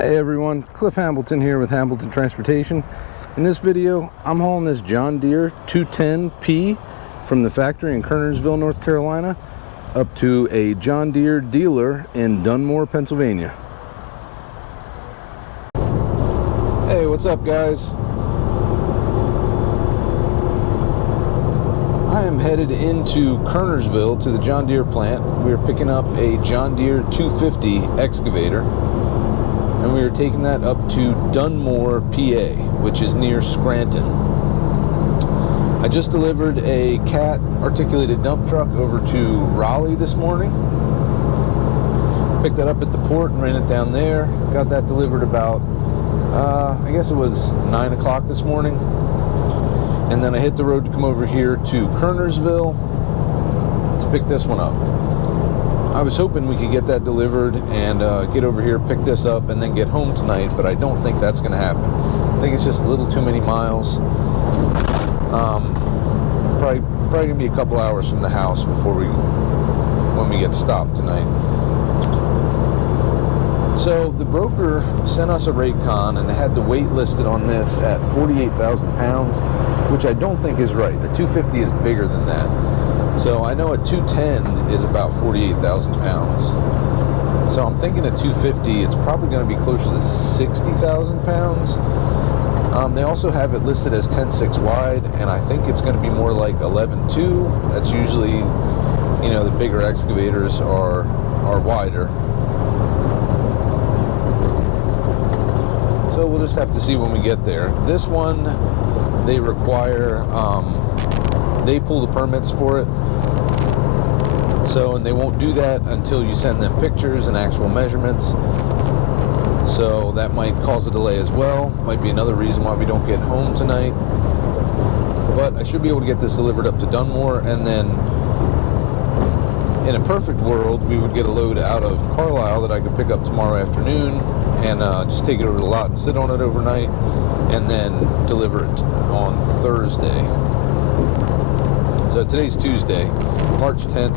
Hey everyone, Cliff Hambleton here with Hambleton Transportation. In this video, I'm hauling this John Deere 210P from the factory in Kernersville, North Carolina, up to a John Deere dealer in Dunmore, Pennsylvania. Hey, what's up guys? I am headed into Kernersville to the John Deere plant. We are picking up a John Deere 250 excavator, and we are taking that up to Dunmore, PA, which is near Scranton. I just delivered a CAT articulated dump truck over to Raleigh this morning. Picked that up at the port and ran it down there. Got that delivered about, I guess it was 9 o'clock this morning. And then I hit the road to come over here to Kernersville to pick this one up. I was hoping we could get that delivered and get over here, pick this up, and then get home tonight, but I don't think that's going to happen. I think it's just a little too many miles. Probably going to be a couple hours from the house before when we get stopped tonight. So the broker sent us a rate con, and they had the weight listed on this at 48,000 pounds, which I don't think is right. A 250 is bigger than that. So I know a 210 is about 48,000 pounds. So I'm thinking a 250, it's probably going to be closer to 60,000 pounds. They also have it listed as 10.6 wide, and I think it's going to be more like 11.2. That's usually, you know, the bigger excavators are wider. So we'll just have to see when we get there. This one, they require, they pull the permits for it. So, and they won't do that until you send them pictures and actual measurements. So that might cause a delay as well. Might be another reason why we don't get home tonight. But I should be able to get this delivered up to Dunmore, and then in a perfect world, we would get a load out of Carlisle that I could pick up tomorrow afternoon and just take it over to the lot and sit on it overnight, and then deliver it on Thursday. So today's Tuesday, March 10th.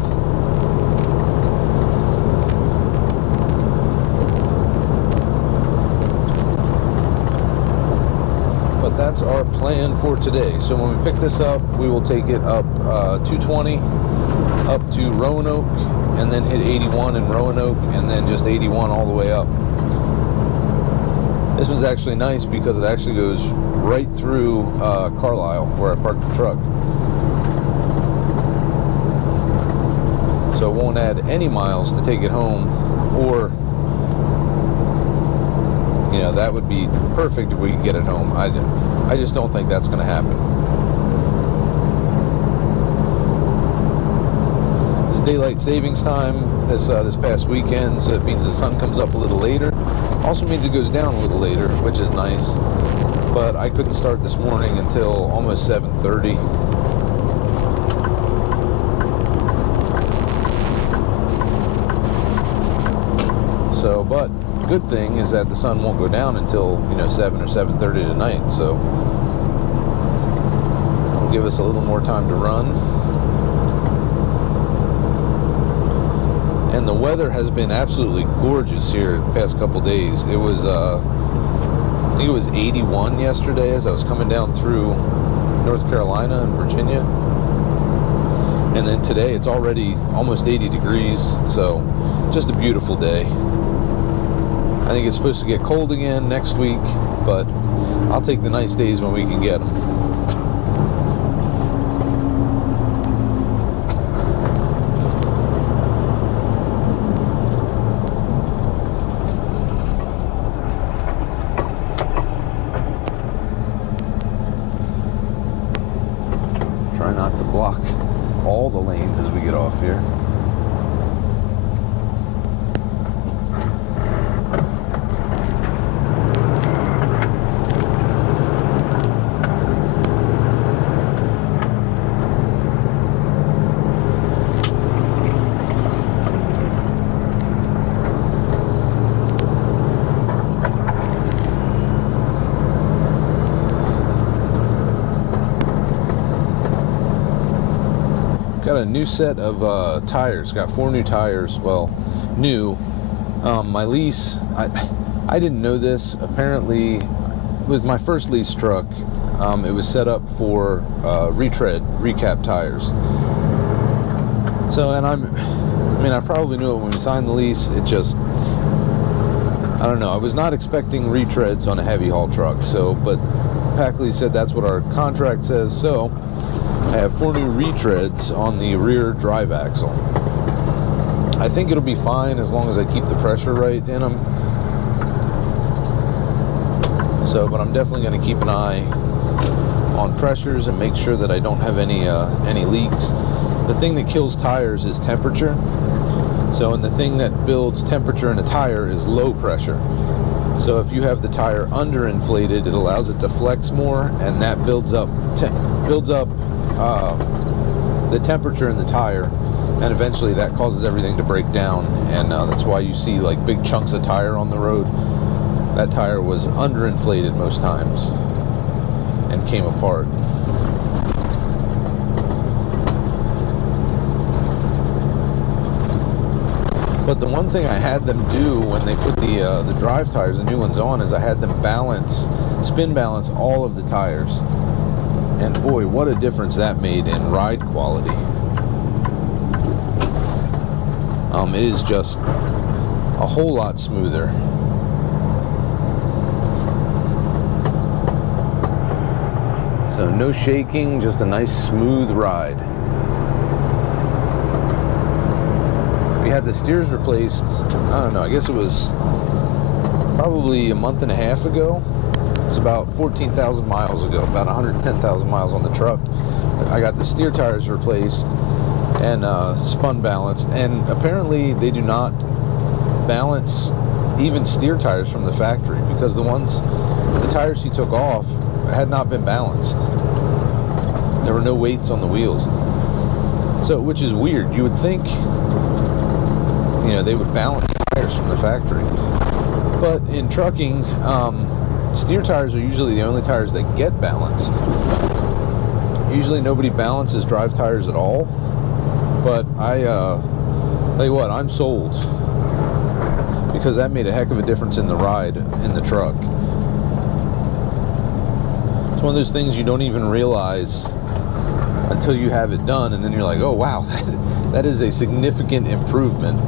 But that's our plan for today. So when we pick this up, we will take it up 220 up to Roanoke, and then hit 81 in Roanoke, and then just 81 all the way up. This one's actually nice because it actually goes right through Carlisle, where I parked the truck. So it won't add any miles to take it home, or, you know, that would be perfect if we could get it home. I just don't think that's going to happen. It's daylight savings time this past weekend, so it means the sun comes up a little later. Also means it goes down a little later, which is nice. But I couldn't start this morning until almost 7:30. So, but good thing is that the sun won't go down until, you know, 7 or 7:30 tonight. So it'll give us a little more time to run. And the weather has been absolutely gorgeous here the past couple days. It was, I think it was 81 yesterday as I was coming down through North Carolina and Virginia. And then today it's already almost 80 degrees. So just a beautiful day. I think it's supposed to get cold again next week, but I'll take the nice days when we can get them. Try not to block all the lanes as we get off here. Got a new set of tires. Got 4 new tires. Well, new. My lease, I didn't know this. Apparently, with my first lease truck, it was set up for retread, recap tires. So, and I probably knew it when we signed the lease. It just, I don't know. I was not expecting retreads on a heavy haul truck. So, but Packley said that's what our contract says. So, I have 4 new retreads on the rear drive axle. I think it'll be fine as long as I keep the pressure right in them. So, but I'm definitely going to keep an eye on pressures and make sure that I don't have any leaks. The thing that kills tires is temperature. So, and the thing that builds temperature in a tire is low pressure. So if you have the tire underinflated, it allows it to flex more, and that builds up the temperature in the tire, and eventually that causes everything to break down. And that's why you see like big chunks of tire on the road. That tire was underinflated most times and came apart. But the one thing I had them do when they put the drive tires, the new ones on, is I had them spin balance all of the tires. And boy, what a difference that made in ride quality. It is just a whole lot smoother. So no shaking, just a nice smooth ride. We had the steers replaced, I don't know, I guess it was probably a month and a half ago. It's about 14,000 miles ago, about 110,000 miles on the truck. I got the steer tires replaced and spun balanced, and apparently they do not balance even steer tires from the factory, because the tires he took off had not been balanced. There were no weights on the wheels. So, which is weird. You would think, they would balance tires from the factory. But in trucking, steer tires are usually the only tires that get balanced. Usually nobody balances drive tires at all. But tell you what, I'm sold, because that made a heck of a difference in the ride in the truck. It's one of those things you don't even realize until you have it done, and then you're like, oh wow, that is a significant improvement.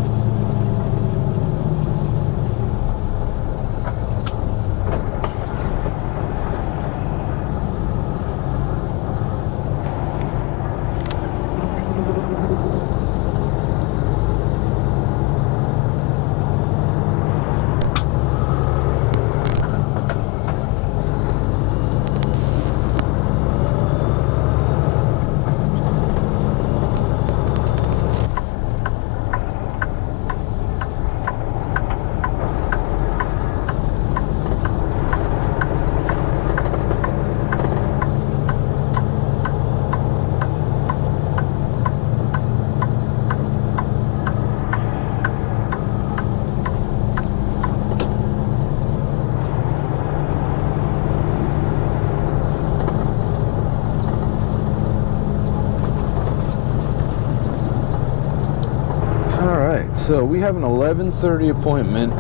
So we have an 11:30 appointment.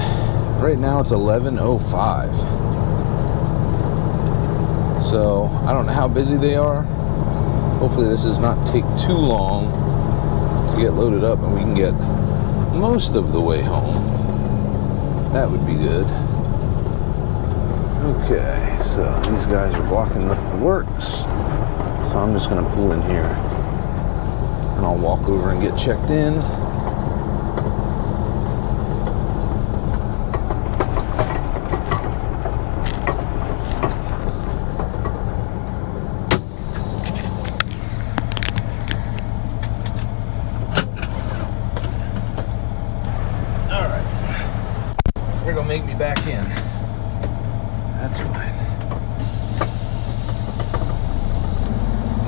Right now it's 11:05. So I don't know how busy they are. Hopefully this does not take too long to get loaded up and we can get most of the way home. That would be good. Okay, so these guys are blocking up the works. So I'm just gonna pull in here and I'll walk over and get checked in. Make me back in. That's fine.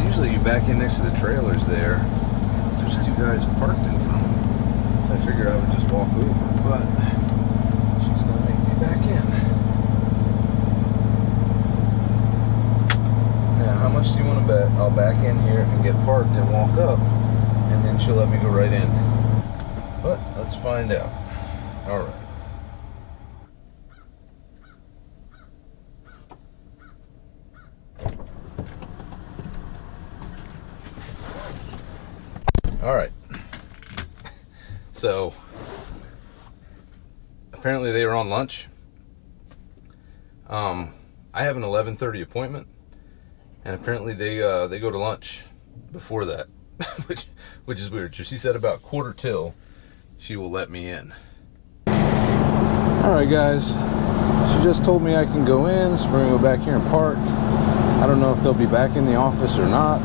Usually you back in next to the trailers there. There's two guys parked in front of me. So I figured I would just walk over, but she's gonna make me back in. Now, how much do you want to bet I'll back in here and get parked and walk up, and then she'll let me go right in? But let's find out. All right. All right. So apparently they were on lunch. I have an 11:30 appointment, and apparently they go to lunch before that, which is weird. So she said about 1:45 she will let me in. All right, guys. She just told me I can go in, so we're gonna go back here and park. I don't know if they'll be back in the office or not.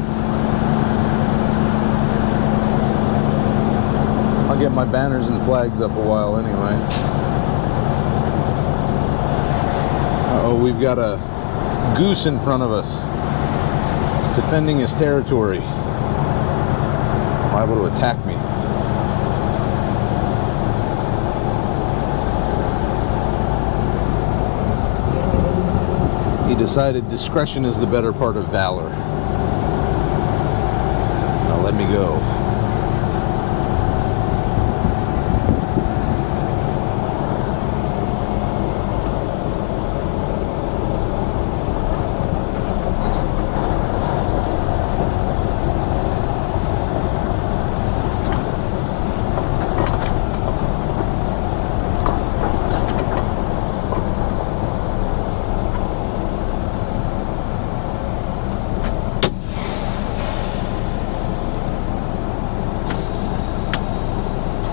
I'll get my banners and flags up a while anyway. Uh-oh, we've got a goose in front of us. He's defending his territory. Liable to attack me. He decided discretion is the better part of valor. Now let me go.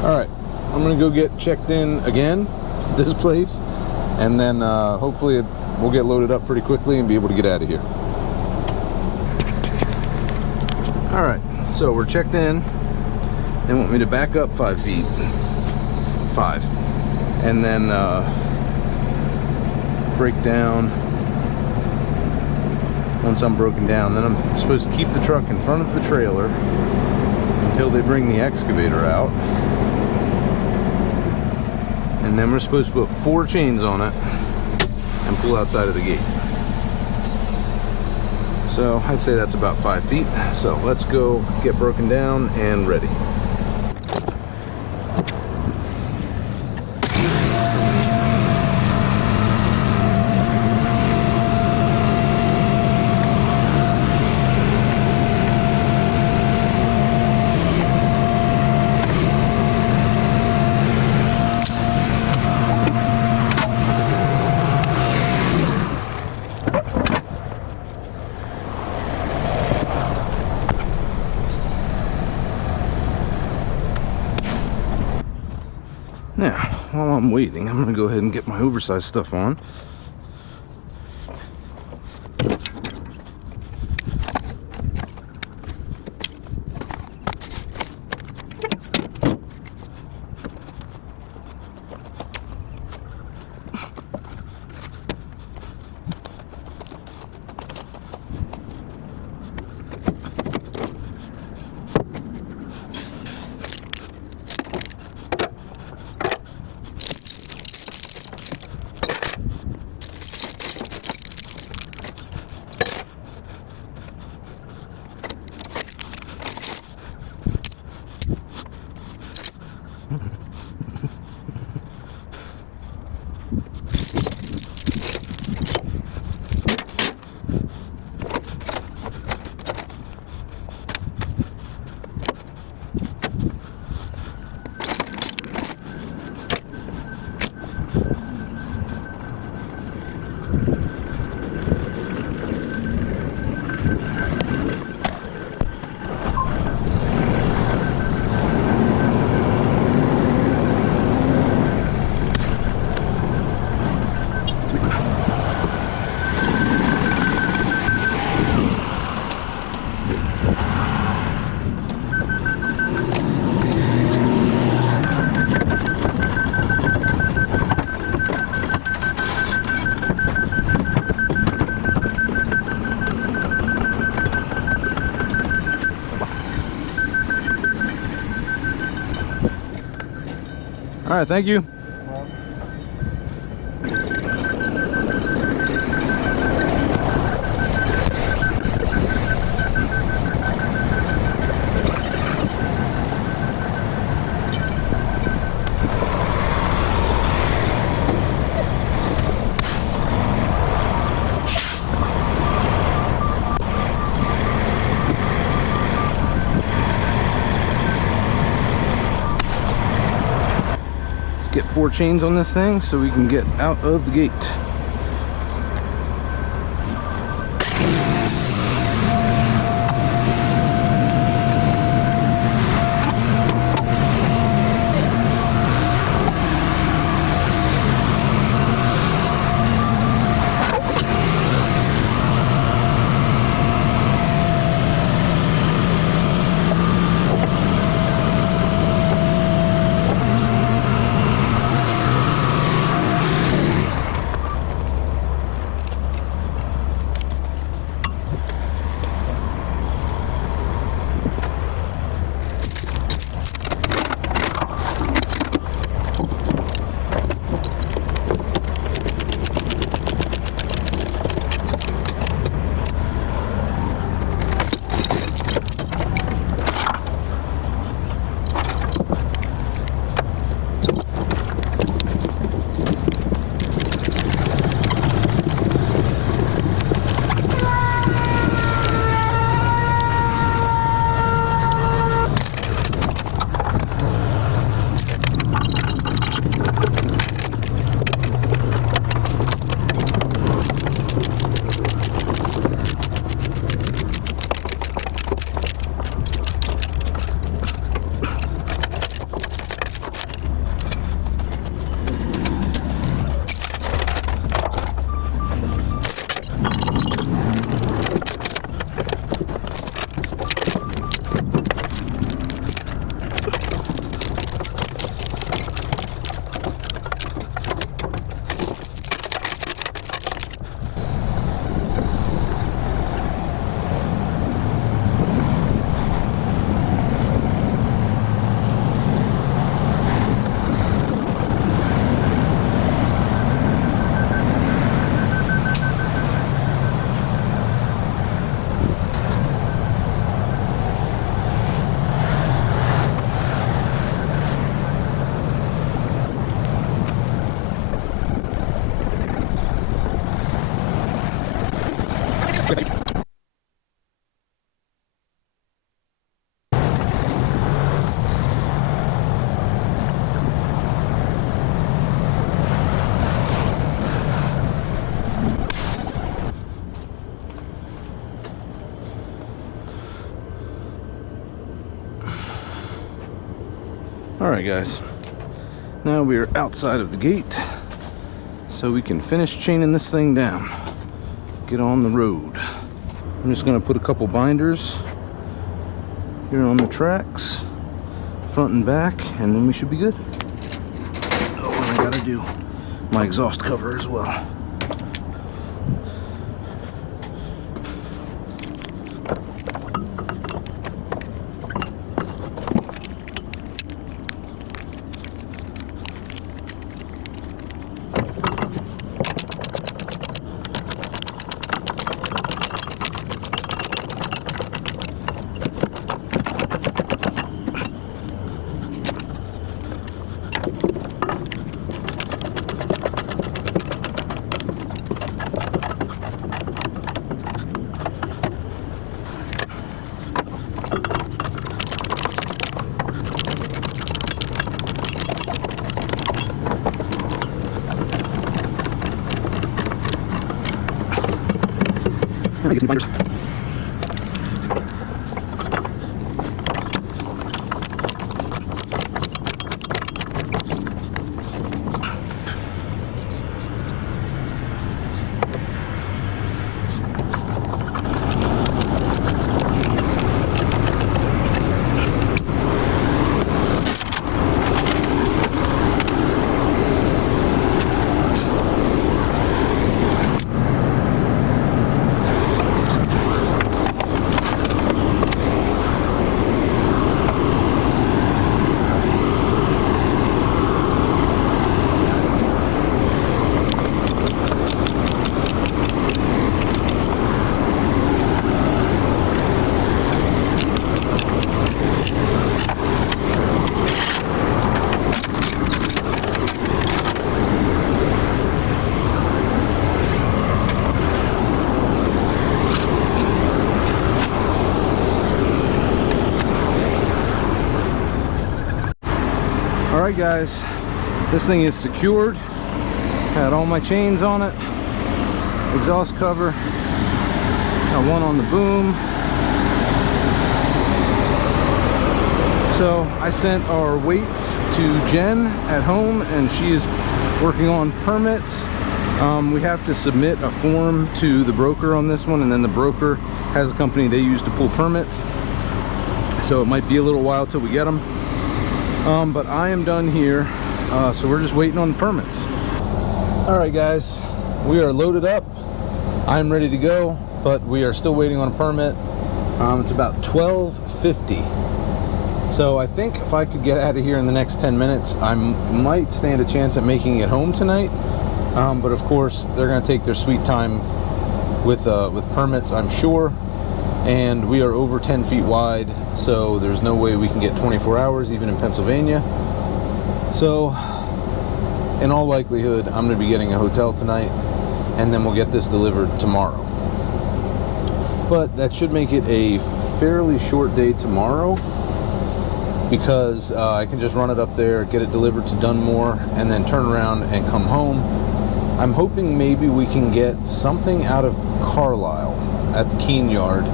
Alright, I'm going to go get checked in again at this place, and then hopefully we'll get loaded up pretty quickly and be able to get out of here. Alright, so we're checked in. They want me to back up 5 feet. 5. And then break down once I'm broken down. Then I'm supposed to keep the truck in front of the trailer until they bring the excavator out. And then we're supposed to put 4 chains on it and pull outside of the gate. So I'd say that's about 5 feet. So let's go get broken down and ready. Now, while I'm waiting, I'm going to go ahead and get my oversized stuff on. All right, thank you. 4 chains on this thing so we can get out of the gate. Alright guys, now we are outside of the gate so we can finish chaining this thing down, get on the road. I'm just going to put a couple binders here on the tracks, front and back, and then we should be good. Oh, and I gotta do my exhaust cover as well. Get some binders. Alright guys, This thing is secured. Had all my chains on it. Exhaust cover. Got one on the boom. So I sent our weights to Jen at home, and she is working on permits. We have to submit a form to the broker on this one, and then the broker has a company they use to pull permits. So it might be a little while till we get them. But I am done here, so we're just waiting on the permits. All right, guys, we are loaded up. I'm ready to go, but we are still waiting on a permit. It's about 12:50. So I think if I could get out of here in the next 10 minutes, I might stand a chance at making it home tonight. But of course, they're going to take their sweet time with permits, I'm sure. And we are over 10 feet wide, so there's no way we can get 24 hours, even in Pennsylvania. So, in all likelihood, I'm going to be getting a hotel tonight, and then we'll get this delivered tomorrow. But that should make it a fairly short day tomorrow, because I can just run it up there, get it delivered to Dunmore, and then turn around and come home. I'm hoping maybe we can get something out of Carlisle at the Keene yard.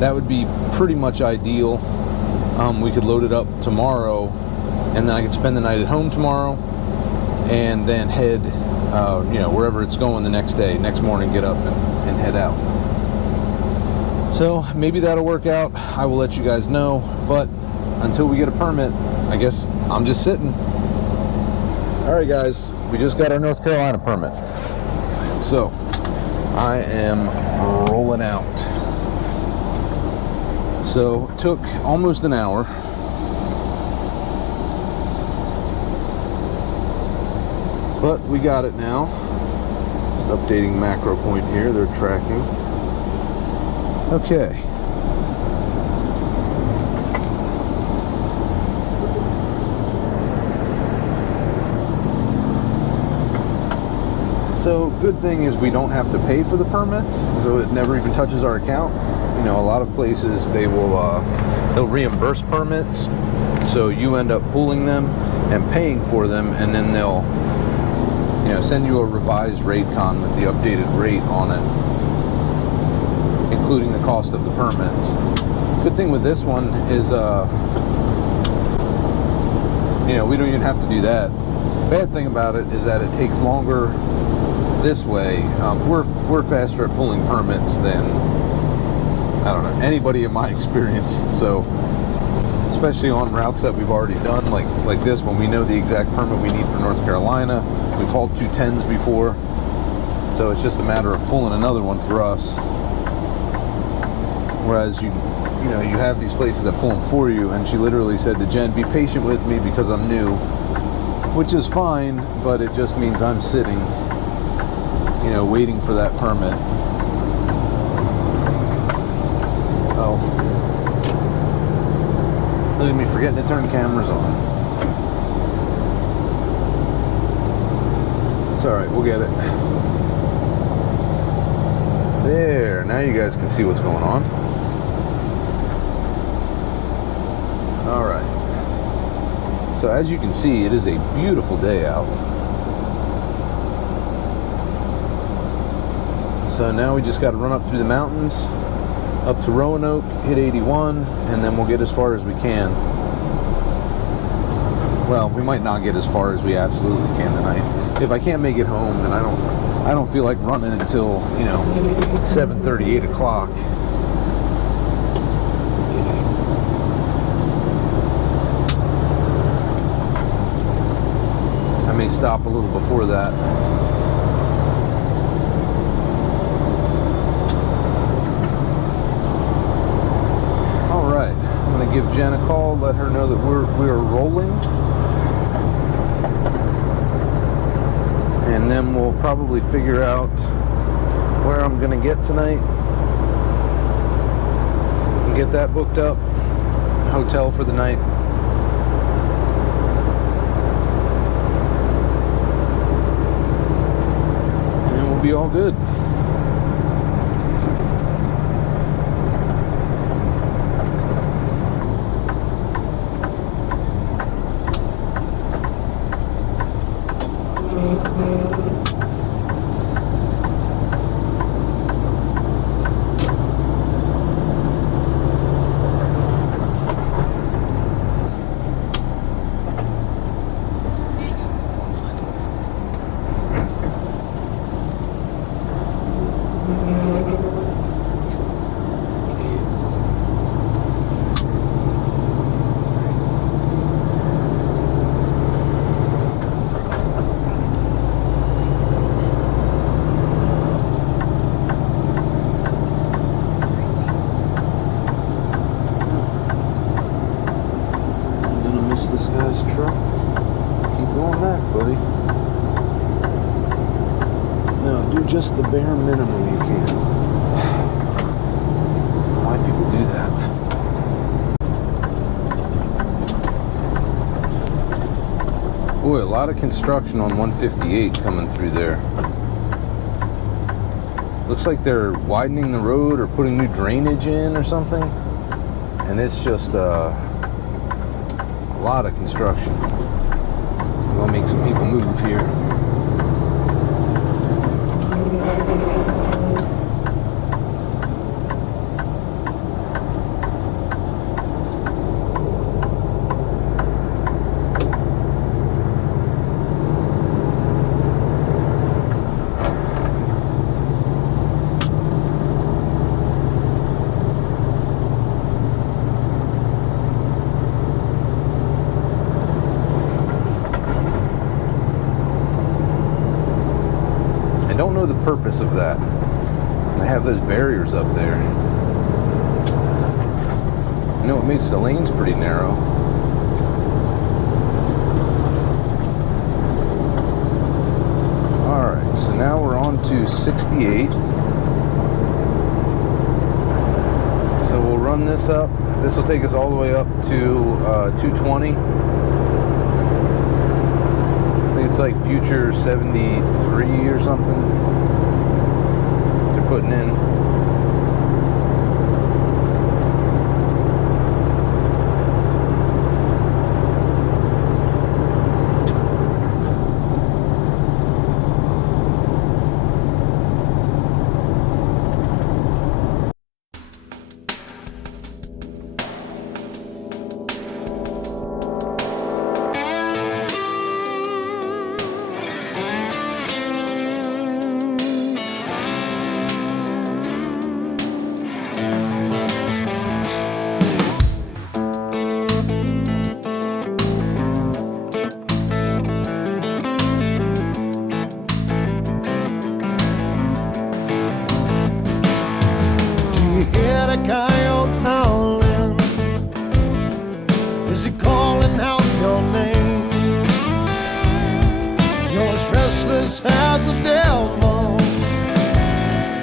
That would be pretty much ideal. We could load it up tomorrow, and then I could spend the night at home tomorrow, and then head, wherever it's going the next day, next morning, get up and head out. So maybe that'll work out. I will let you guys know, but until we get a permit, I guess I'm just sitting. All right, guys, we just got our North Carolina permit. So I am rolling out. So it took almost an hour. But we got it now. Just updating macro point here, they're tracking. Okay. So good thing is we don't have to pay for the permits, so it never even touches our account. You know, a lot of places they'll reimburse permits, so you end up pulling them and paying for them, and then they'll send you a revised rate con with the updated rate on it, including the cost of the permits. Good thing with this one is we don't even have to do that. Bad thing about it is that it takes longer this way. We're faster at pulling permits than, I don't know, anybody in my experience. So especially on routes that we've already done, like this one, we know the exact permit we need for North Carolina. We've hauled 210s before, so it's just a matter of pulling another one for us. Whereas you have these places that pull them for you, and she literally said to Jen, be patient with me because I'm new, which is fine, but it just means I'm sitting, waiting for that permit. Oh, look at me forgetting to turn cameras on. It's all right, we'll get it. There, now you guys can see what's going on. All right. So as you can see, it is a beautiful day out. So now we just got to run up through the mountains, up to Roanoke, hit 81, and then we'll get as far as we can. Well, we might not get as far as we absolutely can tonight. If I can't make it home, then I don't feel like running until 7:30, 8 o'clock. I may stop a little before that. All right, I'm gonna give Jen a call, let her know that we are rolling. And then we'll probably figure out where I'm gonna get tonight and get that booked up, hotel for the night. And we'll be all good. do just the bare minimum you can. Why people do that? Boy, a lot of construction on 158 coming through there. Looks like they're widening the road or putting new drainage in or something. And it's just a lot of construction. I'm gonna make some people move here. I don't know the purpose of that. They have those barriers up there. I know it makes the lanes pretty narrow. Alright, so now we're on to 68. So we'll run this up. This will take us all the way up to 220. It's like future 73 or something they're putting in. Coyote howling, is he calling out your name? You're as restless as the devil,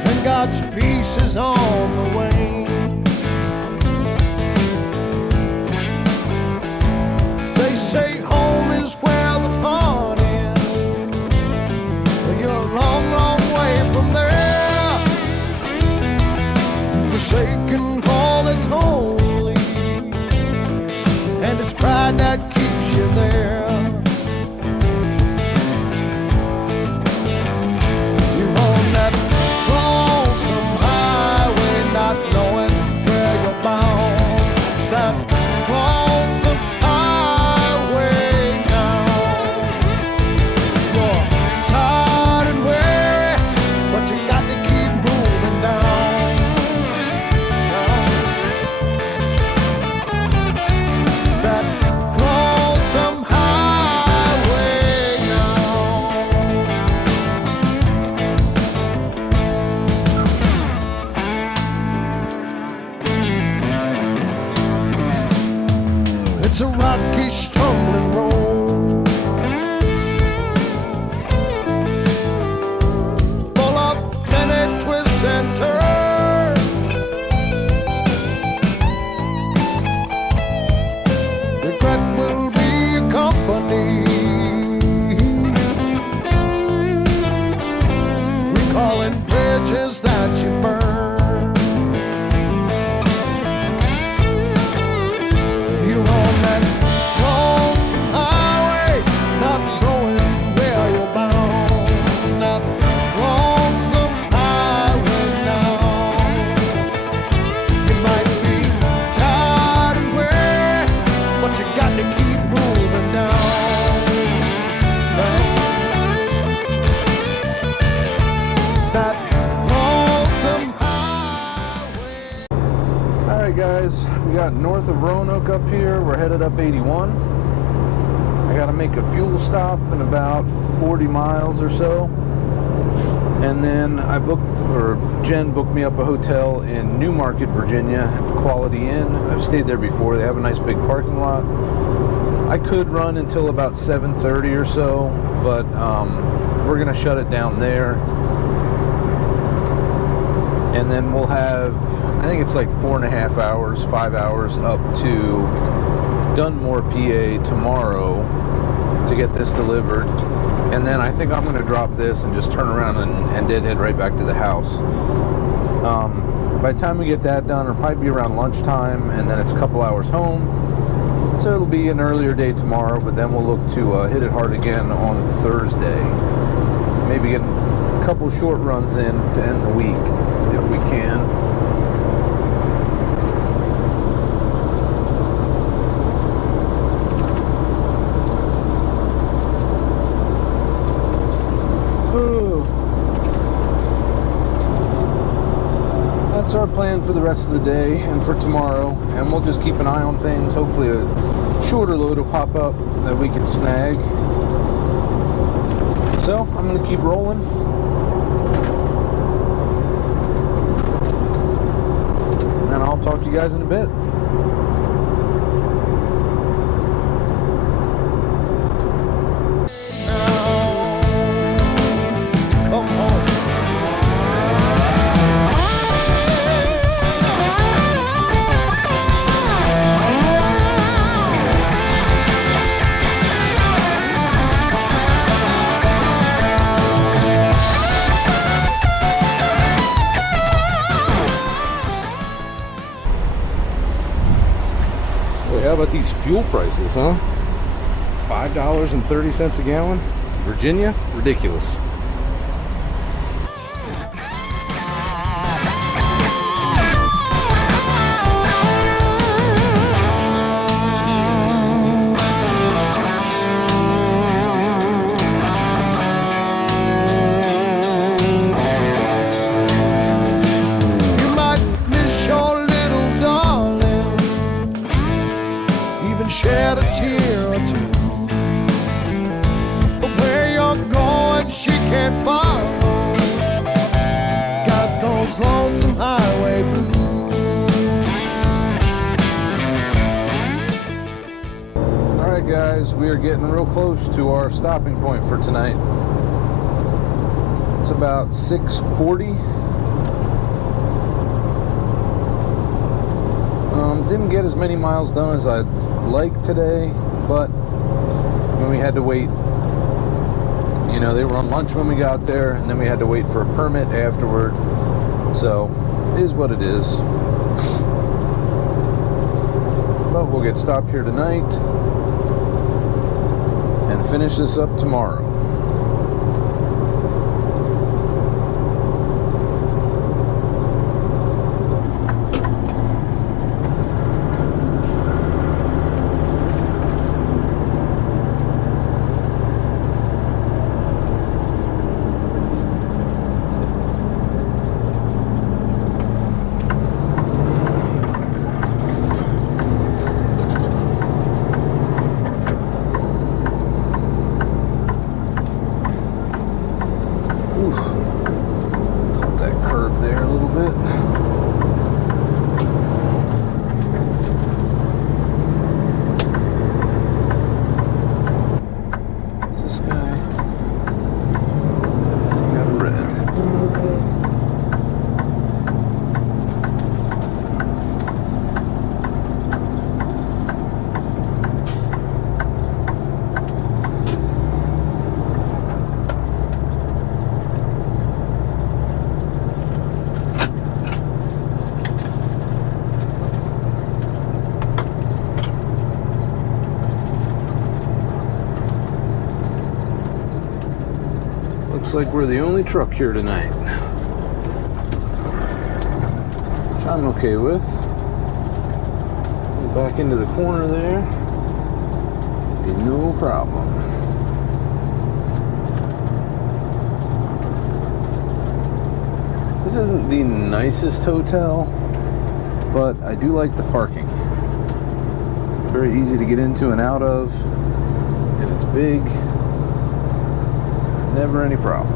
and God's peace is on the way. They say home is where the heart is, but you're a long, long way from there. Forsaken all that's holy, and it's pride that keeps you there. You're on that lonesome highway, not knowing where you're bound. That lonesome highway now. You're tired and weary, but you got to keep moving down. It's a rocky, stumbling road, full of many twists and turns. Regret will be your company, recalling bridges that you've burned. You're on that lonesome highway, not knowing where you're bound. That lonesome highway now. You might be tired and weary, but you got to keep moving down. That lonesome highway. Alright guys, we got north of Roanoke up here. We're headed up 81. I gotta make a fuel stop in about 40 miles or so. And then Jen booked me up a hotel in Newmarket, Virginia at the Quality Inn. I've stayed there before. They have a nice big parking lot. I could run until about 7:30 or so, but we're gonna shut it down there. And then we'll have, I think it's like 4.5 hours, 5 hours up to Dunmore, PA tomorrow to get this delivered. And then I think I'm going to drop this and just turn around and deadhead right back to the house. By the time we get that done, it'll probably be around lunchtime, and then it's a couple hours home. So it'll be an earlier day tomorrow, but then we'll look to hit it hard again on Thursday. Maybe get a couple short runs in to end the week if we can. That's our plan for the rest of the day and for tomorrow, and we'll just keep an eye on things. Hopefully a shorter load will pop up that we can snag. So I'm going to keep rolling. And I'll talk to you guys in a bit. How about these fuel prices, huh? $5.30 a gallon. Virginia, ridiculous. Shed a tear or two, but where you're going she can't follow. Got those Lonesome Highway blues. Alright guys, we are getting real close to our stopping point for tonight. It's about 6:40. Didn't get as many miles done as I'd like today, but when we had to wait, you know, they were on lunch when we got there, and then we had to wait for a permit afterward. So it is what it is. But we'll get stopped here tonight and finish this up tomorrow. Cut that curb there a little bit. What's this guy? He's got a red. Looks like we're the only truck here tonight, which I'm okay with. Back into the corner there, be no problem. This isn't the nicest hotel, but I do like the parking. Very easy to get into and out of, and it's big. Never any problem.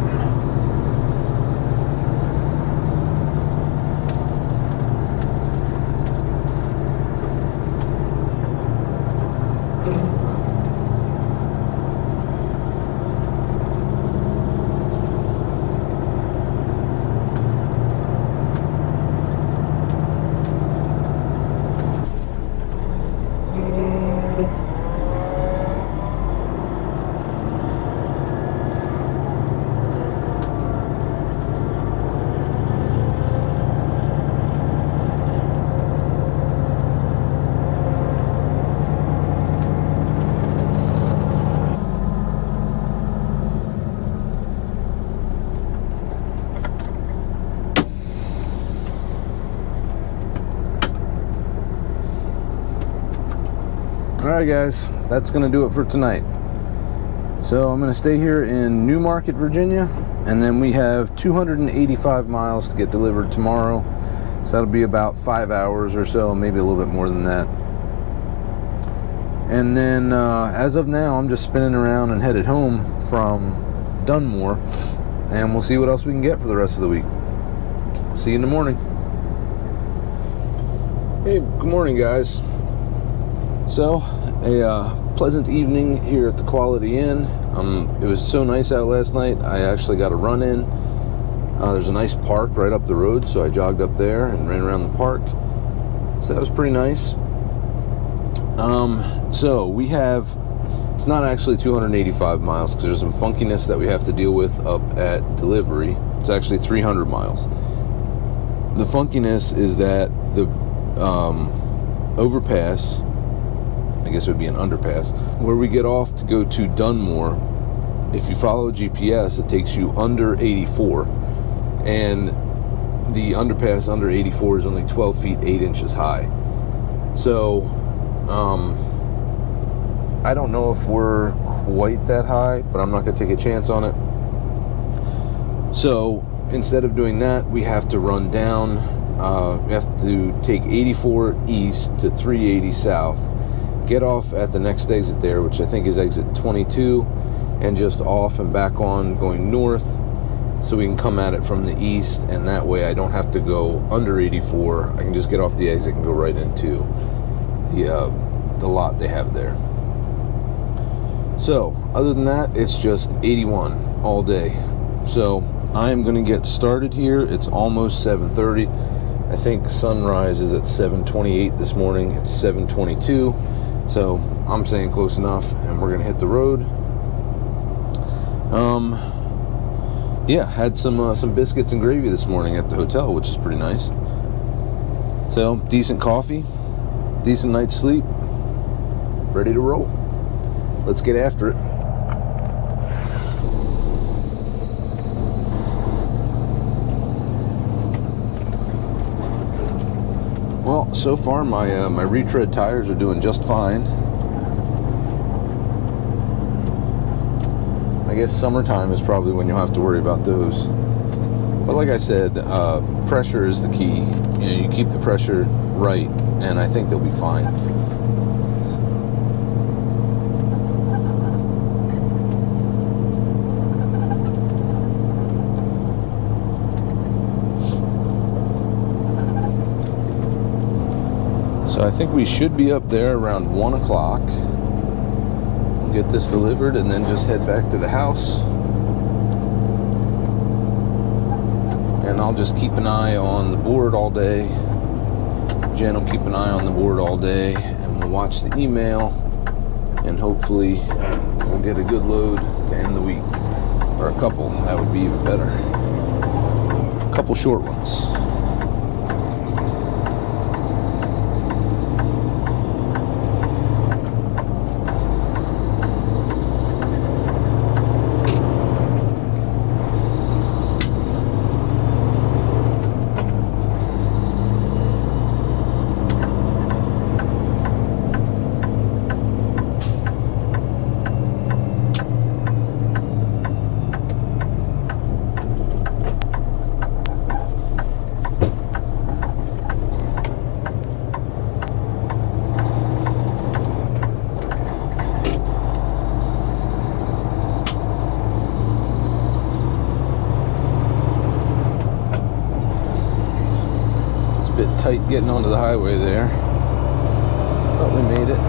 Alright guys, that's going to do it for tonight. So I'm going to stay here in New Market, Virginia, and then we have 285 miles to get delivered tomorrow. So that'll be about 5 hours or so, maybe a little bit more than that. And then as of now, I'm just spinning around and headed home from Dunmore, and we'll see what else we can get for the rest of the week. See you in the morning. Hey, good morning guys. So, a pleasant evening here at the Quality Inn. It was so nice out last night, I actually got a run in. There's a nice park right up the road, so I jogged up there and ran around the park. So that was pretty nice. So we have, it's not actually 285 miles because there's some funkiness that we have to deal with up at delivery. It's actually 300 miles. The funkiness is that the overpass, I guess it would be an underpass, where we get off to go to Dunmore, if you follow GPS, it takes you under 84. And the underpass under 84 is only 12 feet 8 inches high. So I don't know if we're quite that high, but I'm not going to take a chance on it. So instead of doing that, we have to run down. We have to take 84 east to 380 south, get off at the next exit there, which I think is exit 22, and just off and back on going north, so we can come at it from the east, and that way I don't have to go under 84. I can just get off the exit and go right into the lot they have there. So other than that, it's just 81 all day. So I am going to get started here. It's almost 7:30. I think sunrise is at 7:28 this morning. It's 7:22. So I'm saying close enough, and we're going to hit the road. Yeah, had some biscuits and gravy this morning at the hotel, which is pretty nice. So decent coffee, decent night's sleep, ready to roll. Let's get after it. Well, so far my retread tires are doing just fine. I guess summertime is probably when you'll have to worry about those. But like I said, pressure is the key. You know, you keep the pressure right, and I think they'll be fine. So I think we should be up there around 1 o'clock. We'll get this delivered and then just head back to the house. And I'll just keep an eye on the board all day. Jen will keep an eye on the board all day, and we'll watch the email, and hopefully we'll get a good load to end the week. Or a couple, that would be even better. A couple short ones. Bit tight getting onto the highway there, but we made it.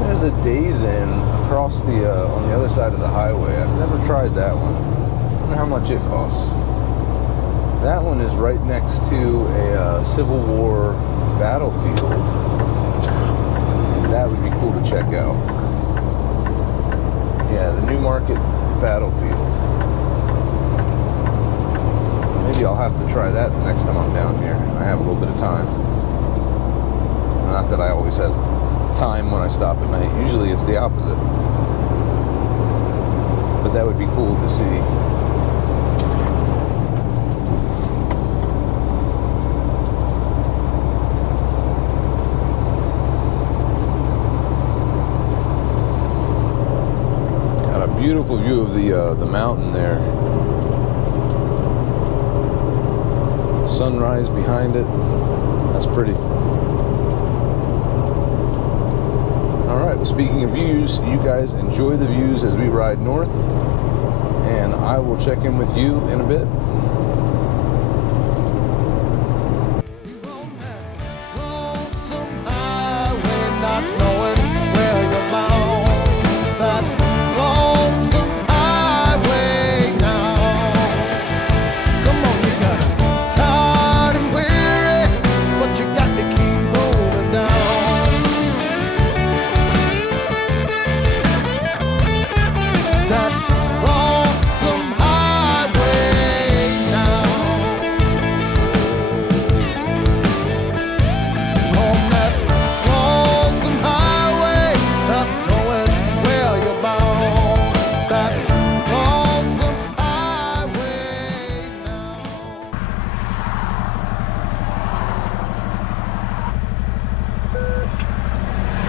There's a Days Inn across the on the other side of the highway. I've never tried that one. How much it costs. That one is right next to a Civil War battlefield. That would be cool to check out. Yeah, the New Market battlefield. Maybe I'll have to try that the next time I'm down here. I have a little bit of time. Not that I always have time when I stop at night. Usually it's the opposite. But that would be cool to see. Got a beautiful view of the mountain there. Sunrise behind it. That's pretty. Alright, well, speaking of views, you guys enjoy the views as we ride north, and I will check in with you in a bit. Lonesome highway, not knowing where you're bound. That lonesome highway now. Come on, you got tired and weary, but you got to keep moving down. That lonesome highway now. On that lonesome highway, not knowing where you're bound. That lonesome highway now.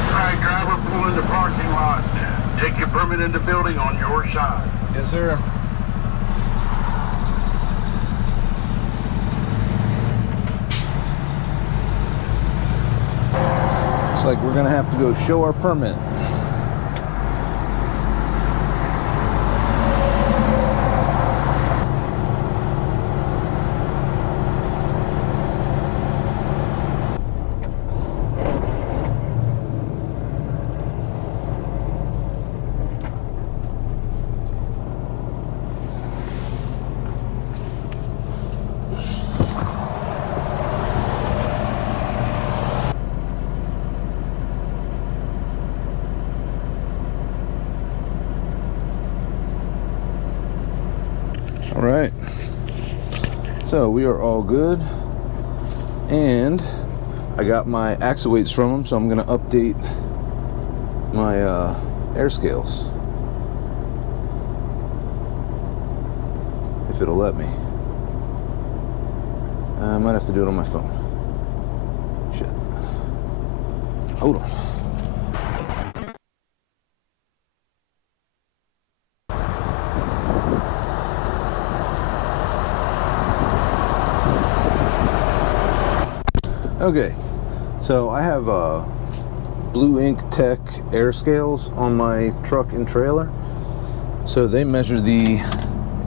Alright, driver, pull in the parking lot. Take your permit in the building on your side. Yes, sir. Looks like we're gonna have to go show our permit. All right, so we are all good, and I got my axle weights from them, so I'm gonna update my air scales, if it'll let me. I might have to do it on my phone. Shit. Hold on. Okay, so I have Blue Ink Tech air scales on my truck and trailer. So they measure the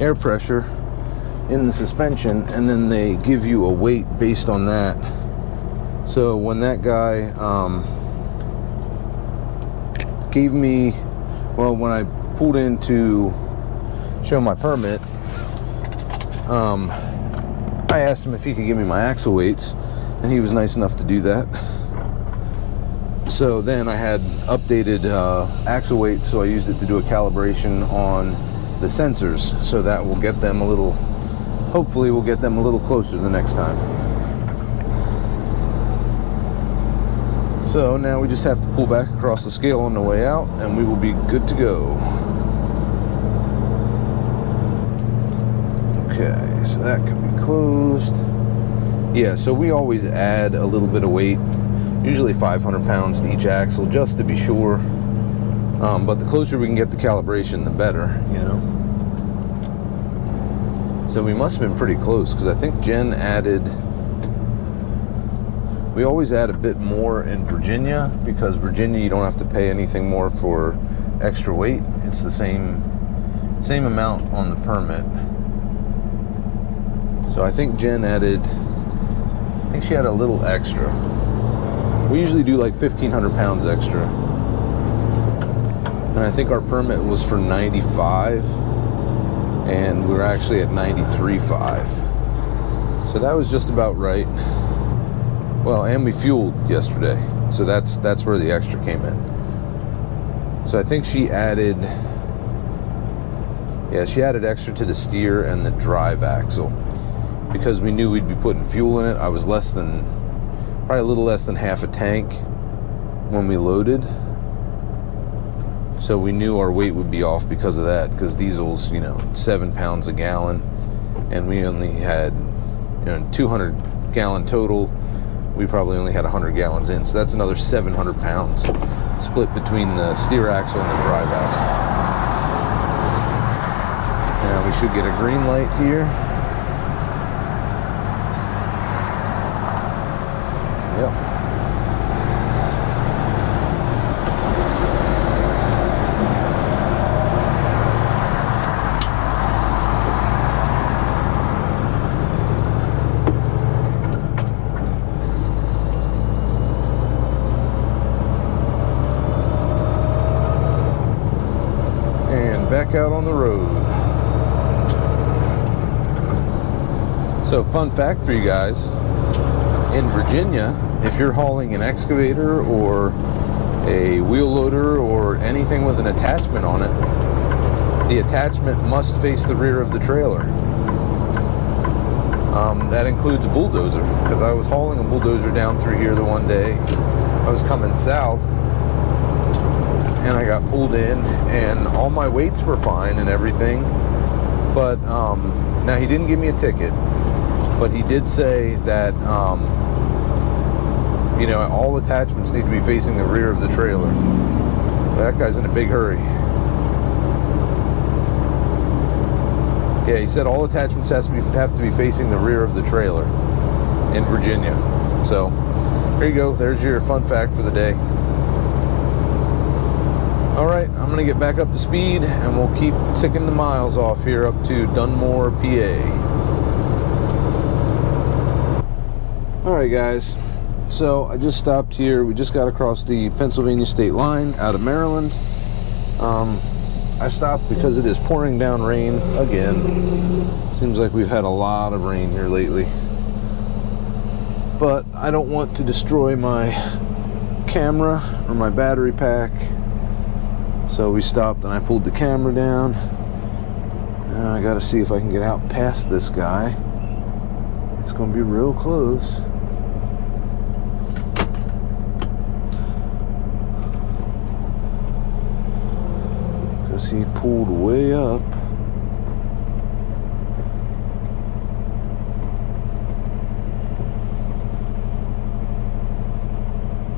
air pressure in the suspension, and then they give you a weight based on that. So when that guy gave me, well, when I pulled in to show my permit, I asked him if he could give me my axle weights, and he was nice enough to do that. So then I had updated axle weights, so I used it to do a calibration on the sensors, so that will get them a little, hopefully we'll get them a little closer the next time. So now we just have to pull back across the scale on the way out, and we will be good to go. Okay, so that can be closed. Yeah, so we always add a little bit of weight, usually 500 pounds to each axle, just to be sure. But the closer we can get the calibration, the better, you know. So we must have been pretty close, because I think Jen added, we always add a bit more in Virginia, because Virginia you don't have to pay anything more for extra weight. It's the same amount on the permit. So I think Jen added, I think she had a little extra. We usually do like 1,500 pounds extra. And I think our permit was for 95, and we were actually at 93.5. So that was just about right. Well, and we fueled yesterday, so that's where the extra came in. So I think she added, yeah, she added extra to the steer and the drive axle. because we knew we'd be putting fuel in it. I was probably a little less than half a tank when we loaded. So we knew our weight would be off because of that, because diesel's, 7 pounds a gallon, and we only had, 200 gallon total. We probably only had 100 gallons in, so that's another 700 pounds split between the steer axle and the drive axle. Now we should get a green light here. Yep. Back out on the road. So, fun fact for you guys, in Virginia, if you're hauling an excavator or a wheel loader or anything with an attachment on it, the attachment must face the rear of the trailer. That includes a bulldozer, because I was hauling a bulldozer down through here the one day. I was coming south, and I got pulled in, and all my weights were fine and everything, but now he didn't give me a ticket, but he did say that all attachments need to be facing the rear of the trailer. That guy's in a big hurry. Yeah, he said all attachments have to be facing the rear of the trailer in Virginia. So there you go, there's your fun fact for the day. Alright, I'm going to get back up to speed, and we'll keep ticking the miles off here up to Dunmore, PA. Alright guys, so I just stopped here. We just got across the Pennsylvania state line out of Maryland. I stopped because it is pouring down rain again. Seems like we've had a lot of rain here lately. But I don't want to destroy my camera or my battery pack. So we stopped and I pulled the camera down. Now I gotta see if I can get out past this guy. It's gonna be real close. Because he pulled way up.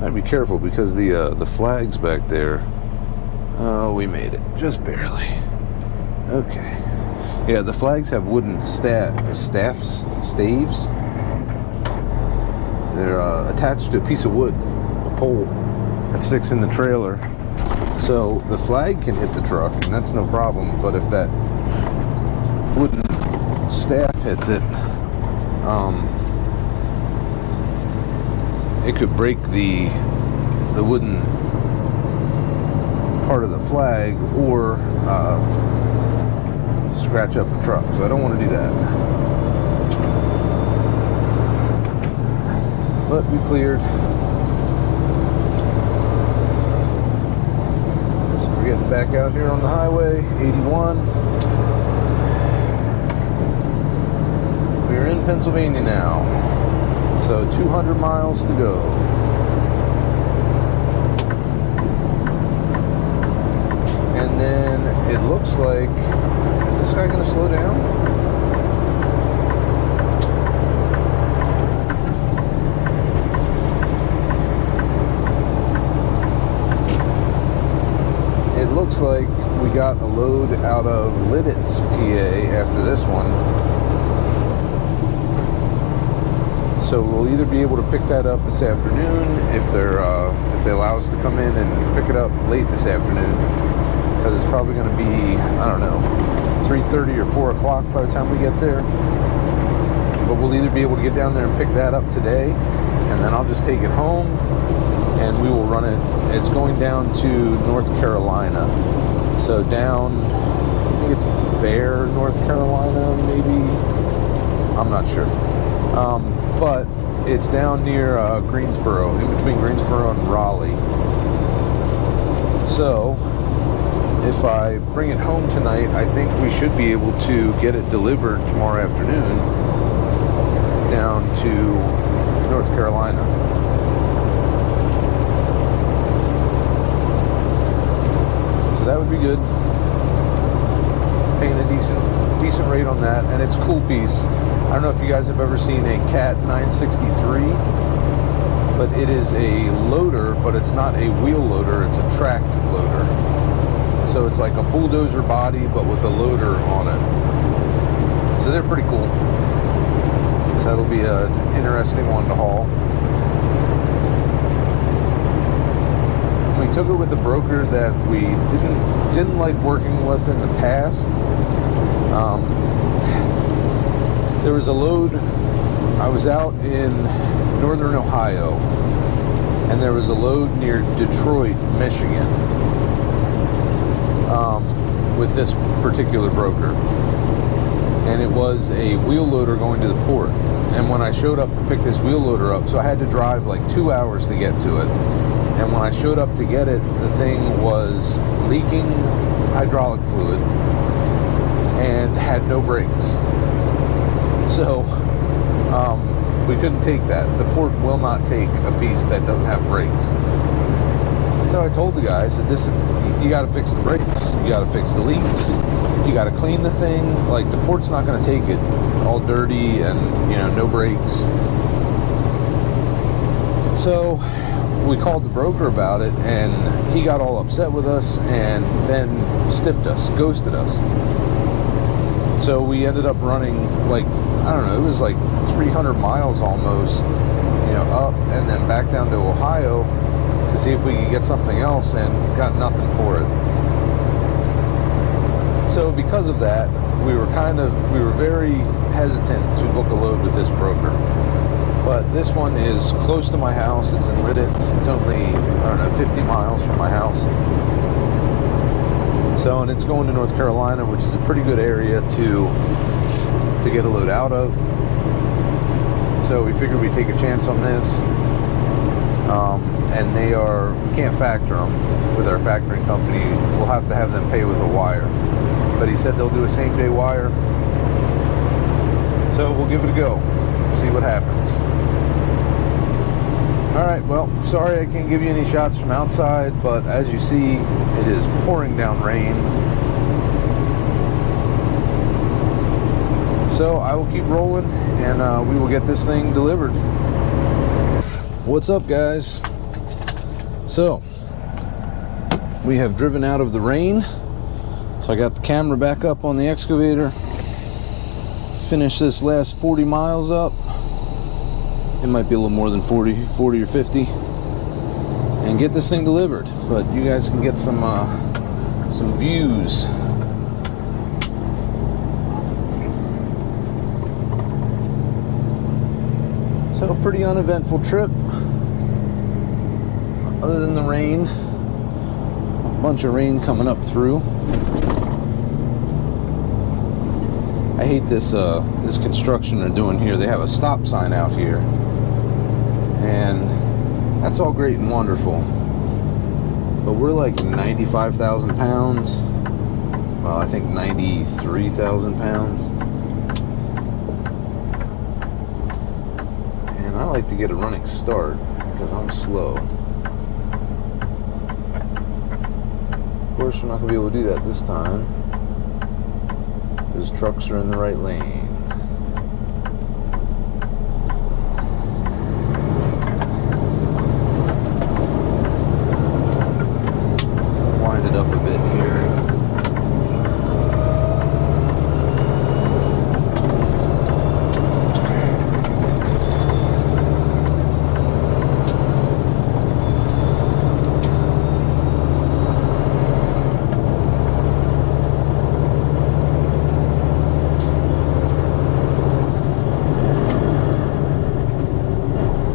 I'd be careful because the flag's back there. Oh, we made it. Just barely. Okay. Yeah, the flags have wooden staves. They're attached to a piece of wood, a pole that sticks in the trailer. So the flag can hit the truck, and that's no problem. But if that wooden staff hits it, it could break the wooden part of the flag, or scratch up the truck. So I don't want to do that. But we cleared. So we're getting back out here on the highway, 81. We're in Pennsylvania now. So 200 miles to go. And then it looks like, is this guy going to slow down? It looks like we got a load out of Lidditz, PA after this one. So we'll either be able to pick that up this afternoon if they allow us to come in and pick it up late this afternoon. Because it's probably going to be, I don't know, 3:30 or 4 o'clock by the time we get there. But we'll either be able to get down there and pick that up today, and then I'll just take it home, and we will run it. It's going down to North Carolina. So down, I think it's Bear, North Carolina, maybe? I'm not sure. But it's down near Greensboro, in between Greensboro and Raleigh. So if I bring it home tonight, I think we should be able to get it delivered tomorrow afternoon. down to North Carolina. So that would be good. Paying a decent rate on that, and it's a cool piece. I don't know if you guys have ever seen a Cat 963, but it is a loader, but it's not a wheel loader, it's a tracked loader. So it's like a bulldozer body, but with a loader on it. So they're pretty cool. So that'll be an interesting one to haul. We took it with a broker that we didn't like working with in the past. There was a load. I was out in northern Ohio, and there was a load near Detroit, Michigan, with this particular broker. And it was a wheel loader going to the port. And when I showed up to pick this wheel loader up, so I had to drive like 2 hours to get to it. And when I showed up to get it, the thing was leaking hydraulic fluid and had no brakes. So we couldn't take that. The port will not take a piece that doesn't have brakes. So I told the guy, I said, you got to fix the brakes, you got to fix the leaks, you got to clean the thing. Like, the port's not going to take it all dirty and, you know, no brakes. So we called the broker about it, and he got all upset with us and then stiffed us, ghosted us. So we ended up running, like, I don't know, it was like 300 miles almost, you know, up and then back down to Ohio to see if we could get something else, and got nothing for it. So because of that, we were very hesitant to book a load with this broker. But this one is close to my house. It's in Lidditz. It's only, I don't know, 50 miles from my house. So, and it's going to North Carolina, which is a pretty good area to get a load out of. So we figured we'd take a chance on this. And we can't factor them with our factoring company. We'll have to have them pay with a wire. But he said they'll do a same day wire. So we'll give it a go. See what happens. Alright, well, sorry I can't give you any shots from outside, but as you see, it is pouring down rain. So I will keep rolling, and we will get this thing delivered. What's up, guys? So, we have driven out of the rain. So I got the camera back up on the excavator. Finish this last 40 miles up. It might be a little more than 40 or 50. And get this thing delivered. But you guys can get some views. So a pretty uneventful trip. Other than the rain. A bunch of rain coming up through. I hate this construction they're doing here. They have a stop sign out here, and that's all great and wonderful, but we're like 95,000 pounds. Well, I think 93,000 pounds, and I like to get a running start because I'm slow. Of course, we're not going to be able to do that this time. Those trucks are in the right lane. Wind it up a bit here.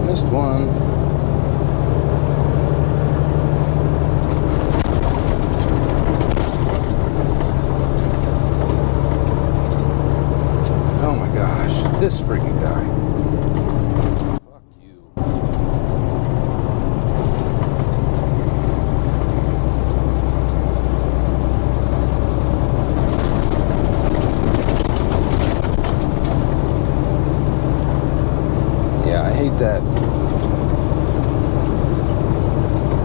Missed one. Oh my gosh, this freaking guy. Fuck you. hate that.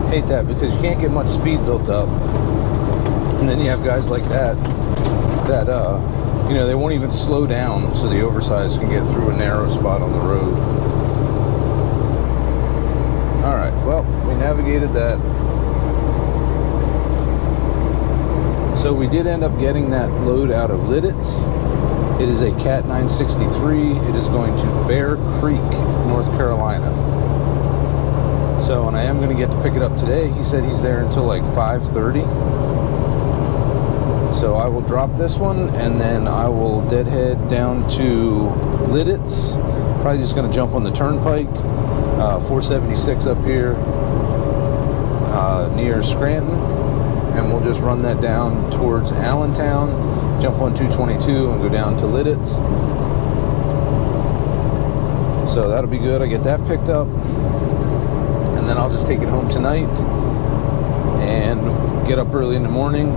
Hate that because you can't get much speed built up. And then you have guys like that, you know, they won't even slow down so the oversized can get through a narrow spot on the road. All right, well, we navigated that. So we did end up getting that load out of Lidditz. It is a Cat 963. It is going to Bear Creek, North Carolina. So, and I am going to get to pick it up today. He said he's there until like 5:30. So I will drop this one, and then I will deadhead down to Lidditz. Probably just going to jump on the turnpike, 476 up here near Scranton, and we'll just run that down towards Allentown, jump on 222 and go down to Lidditz. So that'll be good. I get that picked up, and then I'll just take it home tonight and get up early in the morning.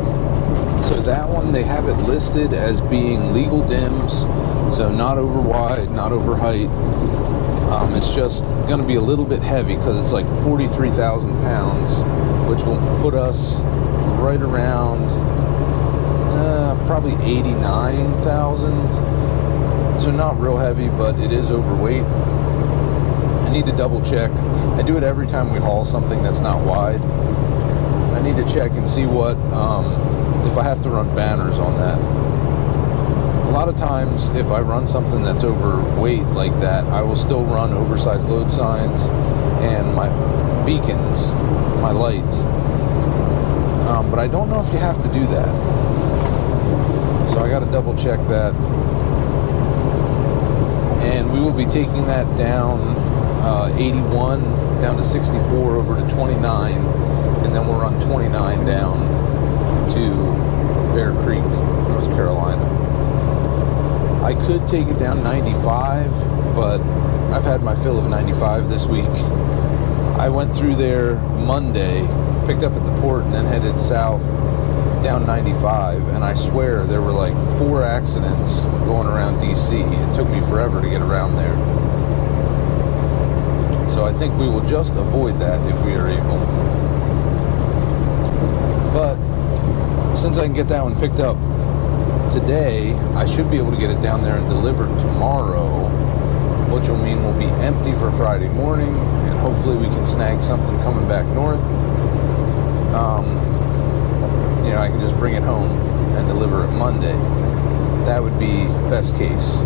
So that one, they have it listed as being legal dims, so not over wide, not over height. It's just going to be a little bit heavy because it's like 43,000 pounds, which will put us right around probably 89,000. So not real heavy, but it is overweight. I need to double check. I do it every time we haul something that's not wide. I need to check and see what, if I have to run banners on that. A lot of times, if I run something that's overweight like that, I will still run oversized load signs and my beacons, my lights. But I don't know if you have to do that. So I got to double check that. And we will be taking that down 81 down to 64 over to 29, and then we'll run 29 down to Bear Creek, North Carolina. I could take it down 95, but I've had my fill of 95 this week. I went through there Monday, picked up at the port, and then headed south down 95, and I swear there were like 4 accidents going around DC. It took me forever to get around there. So I think we will just avoid that if we are able. But since I can get that one picked up today, I should be able to get it down there and delivered tomorrow, which will mean we'll be empty for Friday morning, and hopefully we can snag something coming back north. You know, I can just bring it home and deliver it Monday. That would be best case.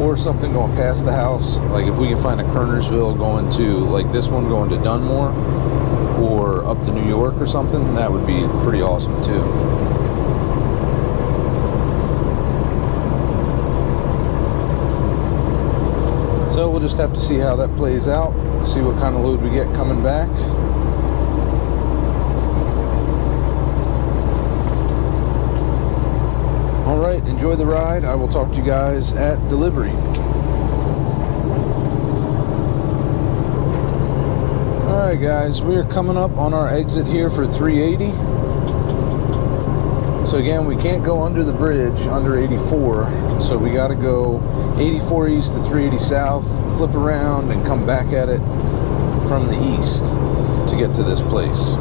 Or something going past the house, like if we can find a Kernersville going to, like this one going to Dunmore, or up to New York or something, that would be pretty awesome too. So we'll just have to see how that plays out, see what kind of load we get coming back. All right, enjoy the ride. I will talk to you guys at delivery. All right, guys, we are coming up on our exit here for 380. So again, we can't go under the bridge, under 84. So we got to go 84 east to 380 south, flip around, and come back at it from the east to get to this place.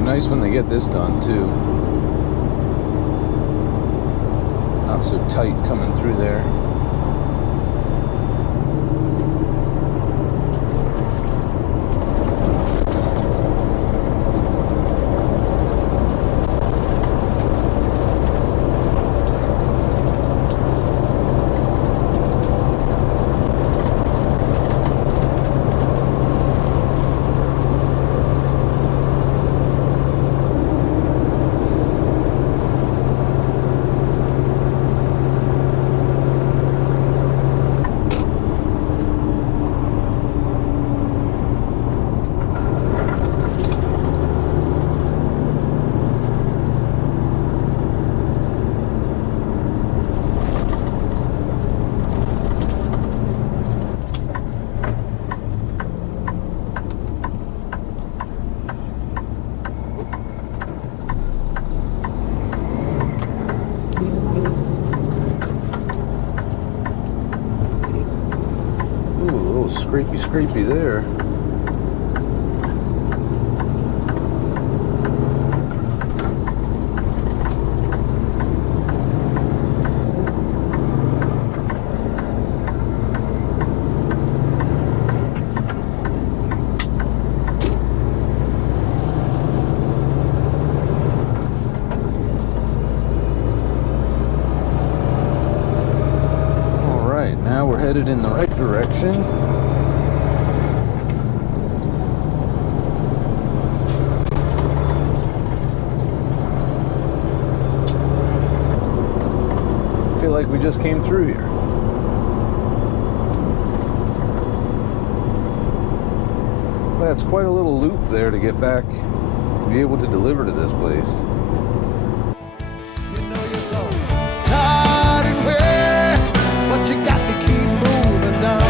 Nice when they get this done too. Not so tight coming through there. scrapey there. Now we're headed in the right direction. I feel like we just came through here. That's quite a little loop there to get back to be able to deliver to this place. You know you're so tired and weary, but you got to keep moving down.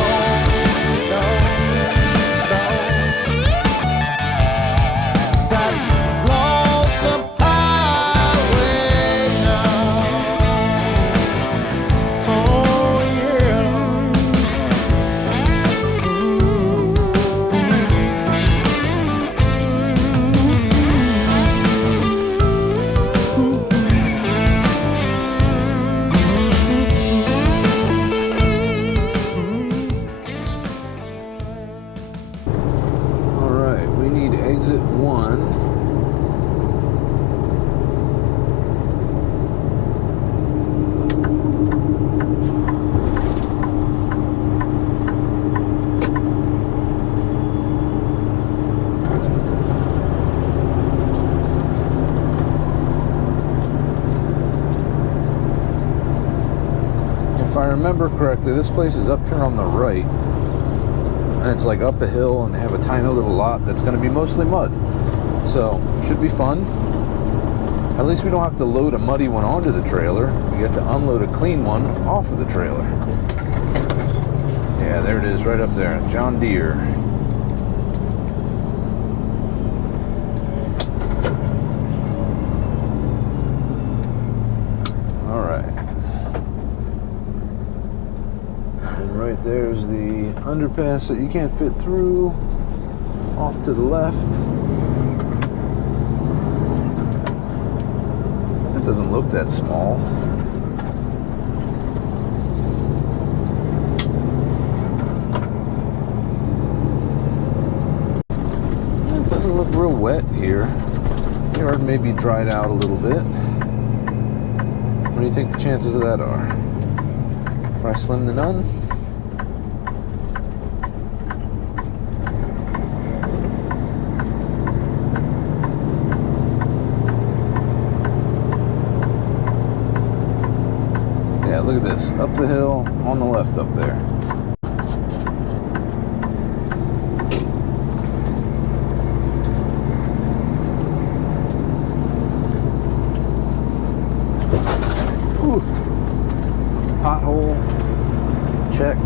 That lonesome highway now. Oh yeah. All right, we need exit 1. If I remember correctly, this place is up here on the right. And it's like up a hill, and they have a tiny little lot that's going to be mostly mud. So, should be fun. At least we don't have to load a muddy one onto the trailer. We get to unload a clean one off of the trailer. Yeah, there it is, right up there. John Deere. All right. And right there's the underpass that you can't fit through. Off to the left. It doesn't look that small. It doesn't look real wet here. The yard may be dried out a little bit. What do you think the chances of that are? Probably slim to none. Yeah, look at this. Up the hill, on the left up there. Whew. Pothole. Check.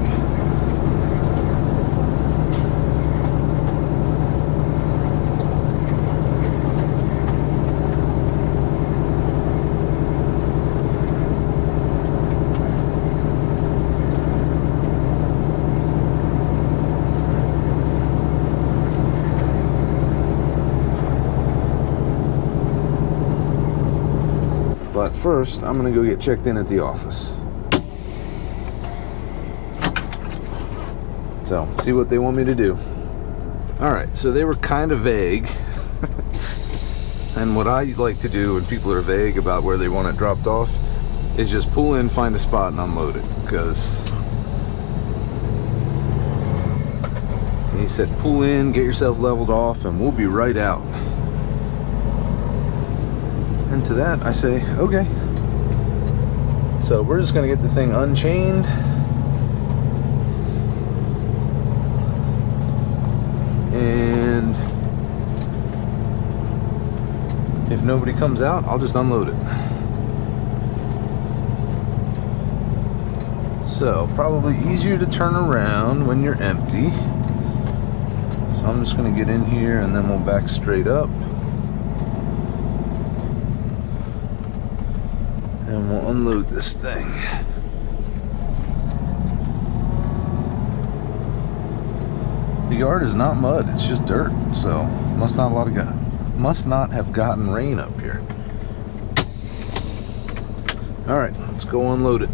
But first, I'm gonna go get checked in at the office. So, see what they want me to do. Alright, so they were kind of vague. And what I like to do when people are vague about where they want it dropped off is just pull in, find a spot, and unload it. Because he said, pull in, get yourself leveled off, and we'll be right out. And to that, I say, okay. So we're just gonna get the thing unchained. And if nobody comes out, I'll just unload it. So, probably easier to turn around when you're empty. So I'm just gonna get in here and then we'll back straight up. And we'll unload this thing. The yard is not mud, it's just dirt, so must not have gotten rain up here. All right, let's go unload it.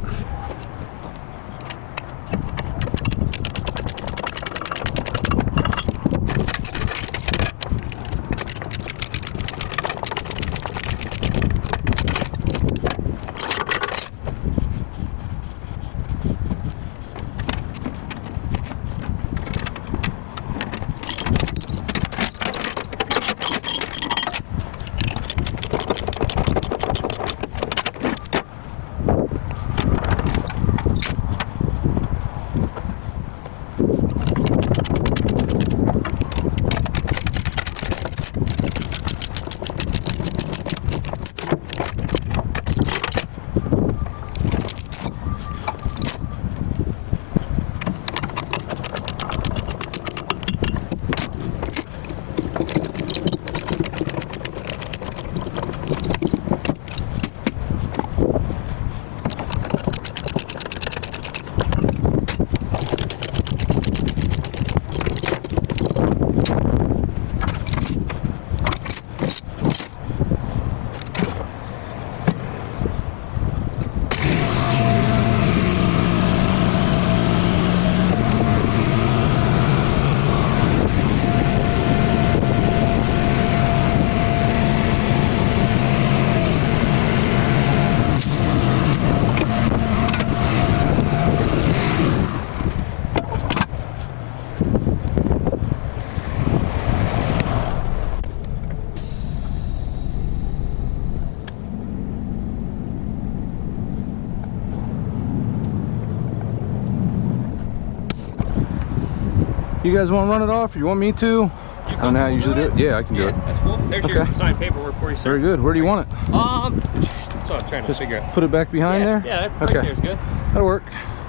You guys want to run it off, or you want me to? I don't know how I usually do it. Yeah, I can do it. That's cool. There's your signed paperwork for you, sir. Very good. Where do you want it? That's what I'm trying to figure out. Put it back behind there? Yeah, that right there's good. That'll work.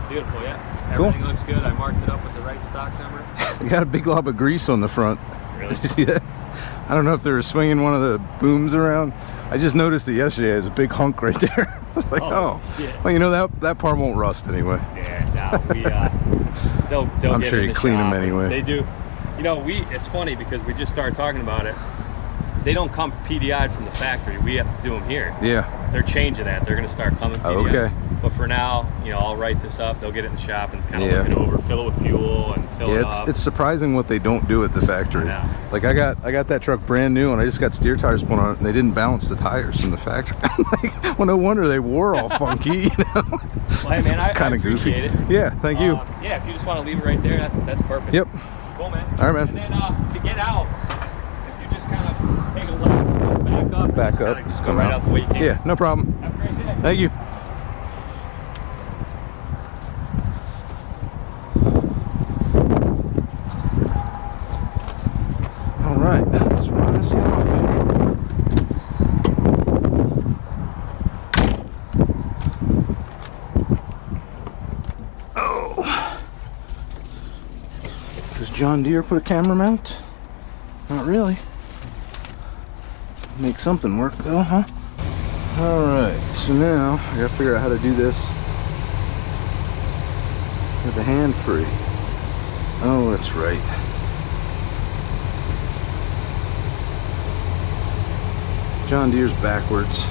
Beautiful, yeah. Cool. Everything looks good. I marked it up with the right stock number. You got a big glob of grease on the front. Really? Did you see that? I don't know if they were swinging one of the booms around. I just noticed it yesterday. There's a big hunk right there. I was like, oh. Shit. Well, you know, that part won't rust anyway. Yeah, no, we, they'll I'm get sure in you the clean them shop. anyway. They do. You know, it's funny because we just started talking about it. They don't come PDI'd from the factory. We have to do them here. Yeah. They're changing that. They're going to start coming PDI'd. Okay. But for now, you know, I'll write this up. They'll get it in the shop and kind of look it over, fill it with fuel, and fill it up. It's surprising what they don't do at the factory. Yeah. Like I got that truck brand new, and I just got steer tires put on it, and they didn't balance the tires from the factory. Like, well, no wonder they were all funky. You know. Well, hey, man, I appreciate it. Yeah, thank you. Yeah, if you just want to leave it right there, that's perfect. Yep. Cool, man. All right, man. And then to get out, if you just kind of take a left, back up, just go come right out the way you can. Yeah, no problem. Have a great day. Thank you. All right, let's run this thing off here. Oh. Does John Deere put a camera mount? Not really. Make something work though, huh? Alright, so now I gotta figure out how to do this with the hand free. Oh, that's right. John Deere's backwards.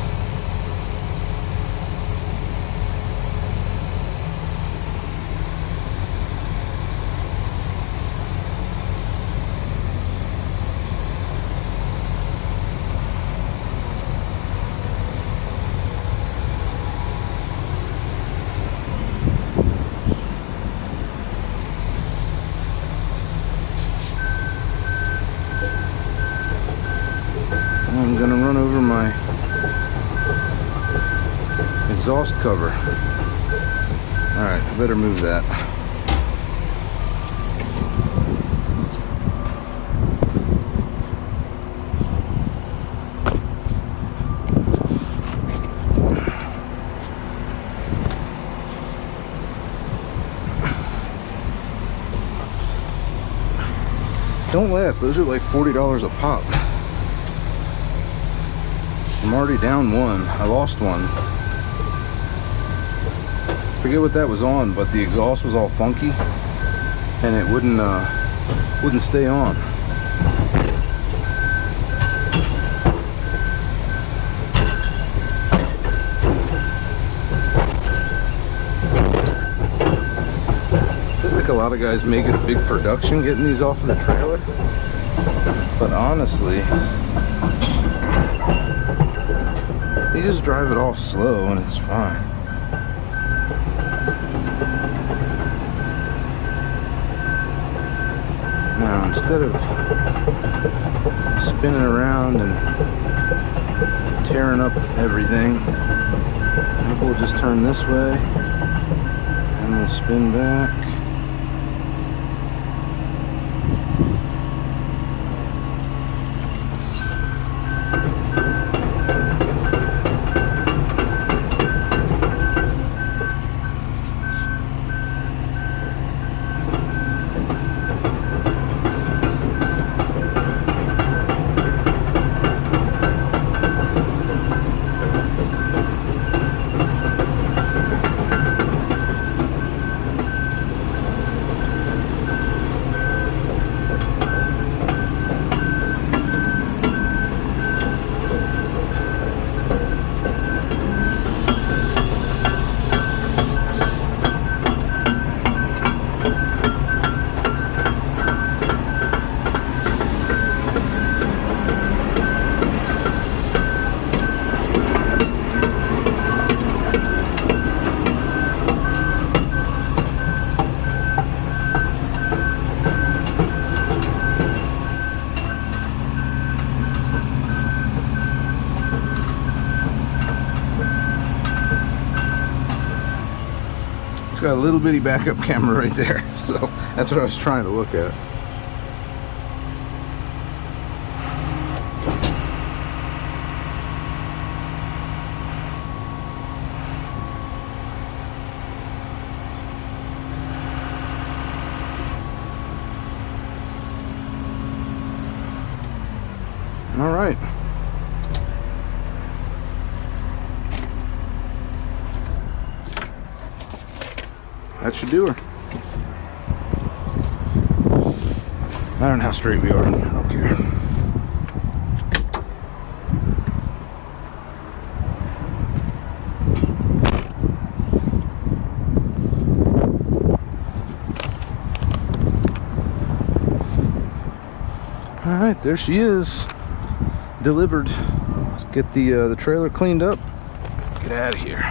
I'm gonna run over my exhaust cover. Alright, I better move that. Don't laugh, those are like $40 a pop. I'm already down one. I lost one. Forget what that was on, but the exhaust was all funky and it wouldn't wouldn't stay on. I feel like a lot of guys make it a big production getting these off of the trailer, but honestly, you just drive it off slow and it's fine. Now, instead of spinning around and tearing up everything, maybe we'll just turn this way and we'll spin back. It's got a little bitty backup camera right there, so that's what I was trying to look at. All right. That should do her. I don't know how straight we are. I don't care. All right, there she is. Delivered. Let's get the trailer cleaned up. Get out of here.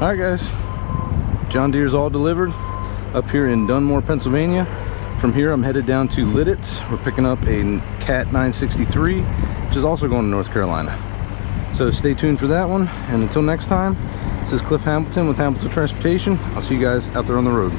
All right, guys, John Deere's all delivered up here in Dunmore, Pennsylvania. From here, I'm headed down to Lidditz. We're picking up a Cat 963, which is also going to North Carolina. So stay tuned for that one. And until next time, this is Cliff Hamilton with Hamilton Transportation. I'll see you guys out there on the road.